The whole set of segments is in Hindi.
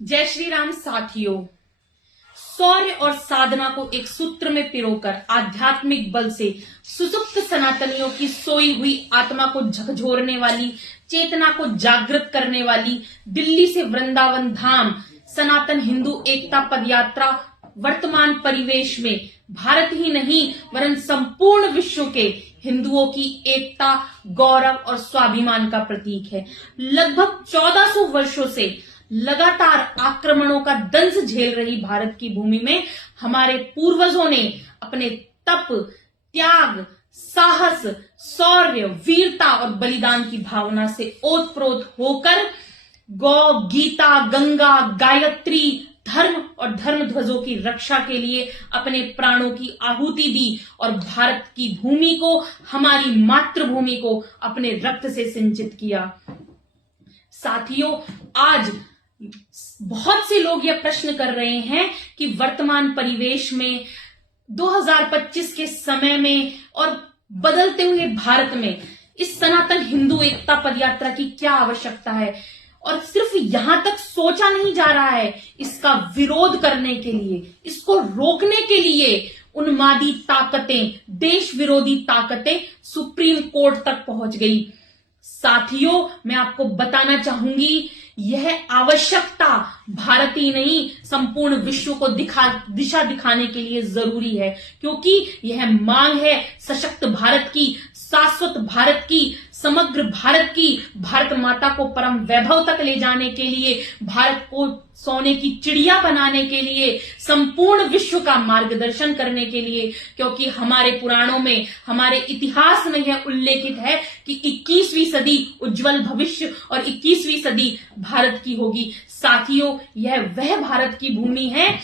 जय श्री राम साथियों। शौर्य और साधना को एक सूत्र में पिरोकर आध्यात्मिक बल से सुसुप्त सनातनियों की सोई हुई आत्मा को झकझोरने वाली, चेतना को जागृत करने वाली दिल्ली से वृंदावन धाम सनातन हिंदू एकता पदयात्रा वर्तमान परिवेश में भारत ही नहीं वरन संपूर्ण विश्व के हिंदुओं की एकता, गौरव और स्वाभिमान का प्रतीक है। लगभग 1400 वर्षों से लगातार आक्रमणों का दंश झेल रही भारत की भूमि में हमारे पूर्वजों ने अपने तप, त्याग, साहस, शौर्य, वीरता और बलिदान की भावना से ओतप्रोत होकर गौ, गीता, गंगा, गायत्री, धर्म और धर्म ध्वजों की रक्षा के लिए अपने प्राणों की आहुति दी और भारत की भूमि को, हमारी मातृभूमि को अपने रक्त से सिंचित किया। साथियों, आज बहुत से लोग यह प्रश्न कर रहे हैं कि वर्तमान परिवेश में 2025 के समय में और बदलते हुए भारत में इस सनातन हिंदू एकता पदयात्रा की क्या आवश्यकता है। और सिर्फ यहां तक सोचा नहीं जा रहा है, इसका विरोध करने के लिए, इसको रोकने के लिए उन्मादी ताकतें, देश विरोधी ताकतें सुप्रीम कोर्ट तक पहुंच गई। साथियों, मैं आपको बताना चाहूंगी, यह आवश्यकता भारत ही नहीं संपूर्ण विश्व को दिशा दिखाने के लिए जरूरी है, क्योंकि यह मांग है सशक्त भारत की, शाश्वत भारत की, समग्र भारत की, भारत माता को परम वैभव तक ले जाने के लिए, भारत को सोने की चिड़िया बनाने के लिए, संपूर्ण विश्व का मार्गदर्शन करने के लिए। क्योंकि हमारे पुराणों में, हमारे इतिहास में यह उल्लेखित है कि 21वीं सदी उज्जवल भविष्य और 21वीं सदी भारत की होगी। साथियों, यह वह भारत की भूमि है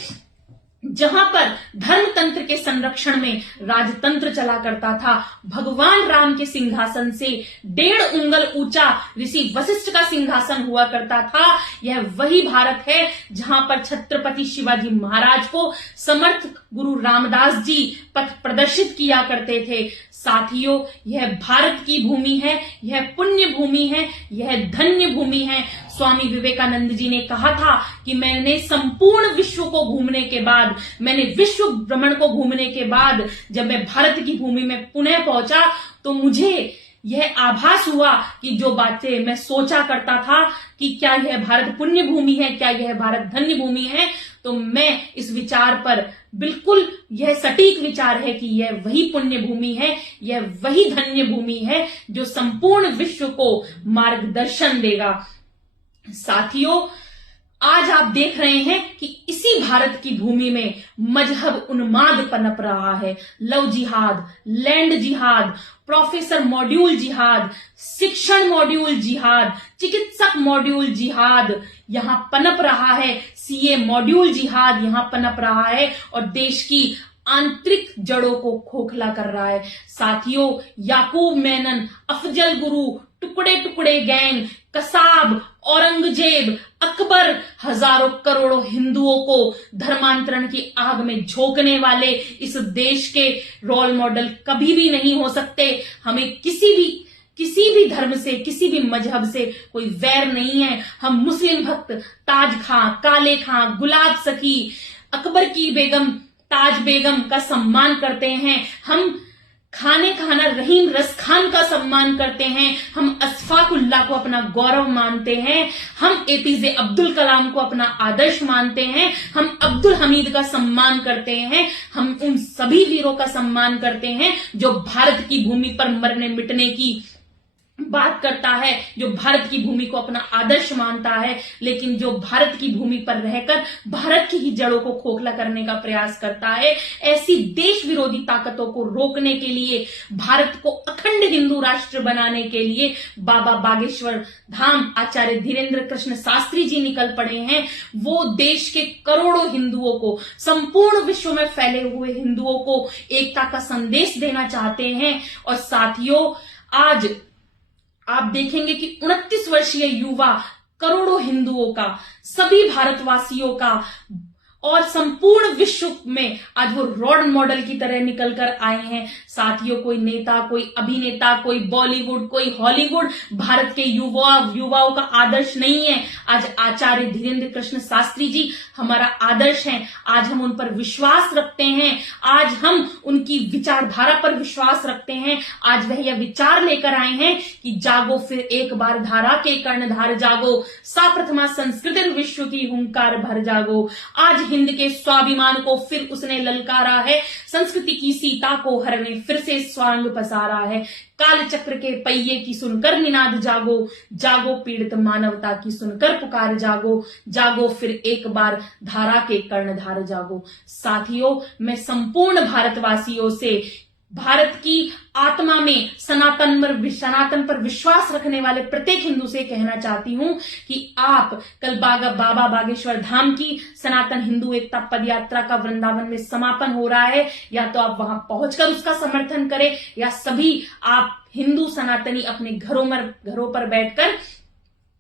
जहां पर धर्मतंत्र के संरक्षण में राजतंत्र चला करता था। भगवान राम के सिंहासन से 1.5 उंगल ऊंचा ऋषि वशिष्ठ का सिंहासन हुआ करता था। यह वही भारत है जहां पर छत्रपति शिवाजी महाराज को समर्थ गुरु रामदास जी पथ प्रदर्शित किया करते थे। साथियों, यह भारत की भूमि है, यह पुण्य भूमि है, यह धन्य भूमि है। स्वामी विवेकानंद जी ने कहा था कि मैंने संपूर्ण विश्व को घूमने के बाद, मैंने विश्व भ्रमण को घूमने के बाद जब मैं भारत की भूमि में पुनः पहुंचा तो मुझे यह आभास हुआ कि जो बातें मैं सोचा करता था कि क्या यह भारत पुण्य भूमि है, क्या यह भारत धन्य भूमि है, तो मैं इस विचार पर बिल्कुल, यह सटीक विचार है कि यह वही पुण्य भूमि है, यह वही धन्य भूमि है जो संपूर्ण विश्व को मार्गदर्शन देगा। साथियों, आज आप देख रहे हैं कि इसी भारत की भूमि में मजहब उन्माद पनप रहा है। लव जिहाद, लैंड जिहाद, प्रोफेसर मॉड्यूल जिहाद, शिक्षण मॉड्यूल जिहाद, चिकित्सक मॉड्यूल जिहाद यहां पनप रहा है। सीए मॉड्यूल जिहाद यहां पनप रहा है और देश की आंतरिक जड़ों को खोखला कर रहा है। साथियों, याकूब मेनन, अफजल गुरु, टुकड़े टुकड़े गैंग, कसाब, औरंगजेब, अकबर हजारों करोड़ों हिंदुओं को धर्मांतरण की आग में झोंकने वाले इस देश के रोल मॉडल कभी भी नहीं हो सकते। हमें किसी भी धर्म से, किसी भी मजहब से कोई वैर नहीं है। हम मुस्लिम भक्त ताज खां, काले खां, गुलाब सखी, अकबर की बेगम, ताज बेगम का सम्मान करते हैं। हम खाना रहीम रस खान का सम्मान करते हैं। हम अशफाकुल्लाह को अपना गौरव मानते हैं। हम एपीजे अब्दुल कलाम को अपना आदर्श मानते हैं। हम अब्दुल हमीद का सम्मान करते हैं। हम उन सभी वीरों का सम्मान करते हैं जो भारत की भूमि पर मरने मिटने की बात करता है, जो भारत की भूमि को अपना आदर्श मानता है, लेकिन जो भारत की भूमि पर रहकर भारत की ही जड़ों को खोखला करने का प्रयास करता है। ऐसी देश विरोधी ताकतों को रोकने के लिए, भारत को अखंड हिंदू राष्ट्र बनाने के लिए बाबा बागेश्वर धाम आचार्य धीरेन्द्र कृष्ण शास्त्री जी निकल पड़े हैं। वो देश के करोड़ों हिंदुओं को, संपूर्ण विश्व में फैले हुए हिंदुओं को एकता का संदेश देना चाहते हैं। और साथियों, आज आप देखेंगे कि 29 वर्षीय युवा करोड़ों हिंदुओं का, सभी भारतवासियों का और संपूर्ण विश्व में आज वो रोल मॉडल की तरह निकल कर आए हैं। साथियों, कोई नेता, कोई अभिनेता, कोई बॉलीवुड, कोई हॉलीवुड भारत के युवाओं का आदर्श नहीं है। आज आचार्य धीरेन्द्र कृष्ण शास्त्री जी हमारा आदर्श हैं। आज हम उन पर विश्वास रखते हैं। आज हम उनकी विचारधारा पर विश्वास रखते हैं। आज वह यह विचार लेकर आए हैं कि जागो फिर एक बार धारा के कर्णधार जागो, सा प्रथमा संस्कृति विश्व की हुंकार भर जागो। आज हिंद के स्वाभिमान को फिर उसने ललकारा है, संस्कृति की सीता को हर ने फिर से स्वांग पसारा है। काल चक्र के पहिए की सुनकर निनाद जागो, जागो पीड़ित मानवता की सुनकर पुकार जागो, जागो फिर एक बार धारा के कर्णधार जागो। साथियों, मैं संपूर्ण भारतवासियों से भारत की आत्मा में सनातन पर विश्वास रखने वाले प्रत्येक हिंदू से कहना चाहती हूं कि आप कल बाबा बागेश्वर धाम की सनातन हिंदू एकता पद यात्रा का वृंदावन में समापन हो रहा है, या तो आप वहां पहुंचकर उसका समर्थन करें, या सभी आप हिंदू सनातनी अपने घरों पर बैठकर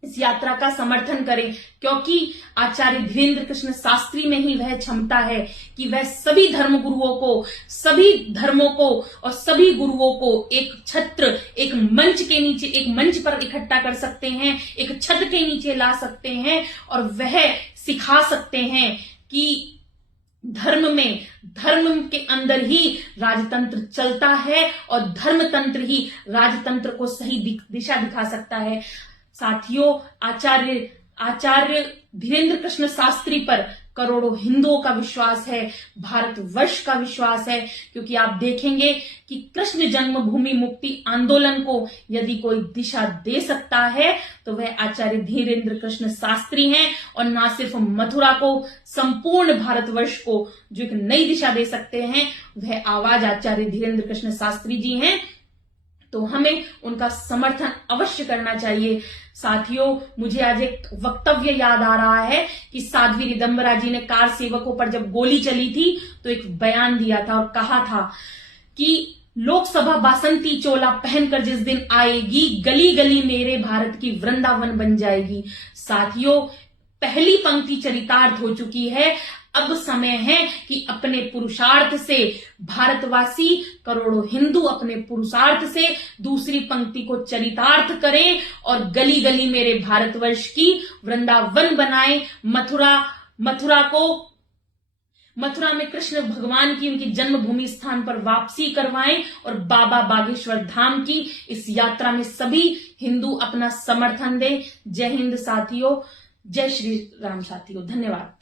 इस यात्रा का समर्थन करें, क्योंकि आचार्य धीरेन्द्र कृष्ण शास्त्री में ही वह क्षमता है कि वह सभी धर्मगुरुओं को, सभी धर्मों को और सभी गुरुओं को एक छत्र, एक मंच के नीचे, एक मंच पर इकट्ठा कर सकते हैं, एक छत के नीचे ला सकते हैं और वह सिखा सकते हैं कि धर्म के अंदर ही राजतंत्र चलता है और धर्मतंत्र ही राजतंत्र को सही दिशा दिखा सकता है। साथियों, आचार्य धीरेन्द्र कृष्ण शास्त्री पर करोड़ों हिंदुओं का विश्वास है, भारतवर्ष का विश्वास है, क्योंकि आप देखेंगे कि कृष्ण जन्मभूमि मुक्ति आंदोलन को यदि कोई दिशा दे सकता है तो वह आचार्य धीरेन्द्र कृष्ण शास्त्री हैं, और ना सिर्फ मथुरा को, संपूर्ण भारतवर्ष को जो एक नई दिशा दे सकते हैं वह आवाज आचार्य धीरेन्द्र कृष्ण शास्त्री जी हैं। तो हमें उनका समर्थन अवश्य करना चाहिए। साथियों, मुझे आज एक वक्तव्य याद आ रहा है कि साध्वी रिदम्बरा जी ने कार सेवकों पर जब गोली चली थी तो एक बयान दिया था और कहा था कि लोकसभा बासंती चोला पहनकर जिस दिन आएगी, गली गली मेरे भारत की वृंदावन बन जाएगी। साथियों, पहली पंक्ति चरितार्थ हो चुकी है। अब समय है कि अपने पुरुषार्थ से भारतवासी, करोड़ों हिंदू अपने पुरुषार्थ से दूसरी पंक्ति को चरितार्थ करें और गली गली मेरे भारतवर्ष की वृंदावन बनाएं। मथुरा में कृष्ण भगवान की, उनकी जन्मभूमि स्थान पर वापसी करवाएं और बाबा बागेश्वर धाम की इस यात्रा में सभी हिंदू अपना समर्थन दें। जय हिंद साथियों, जय श्री राम साथियों, धन्यवाद।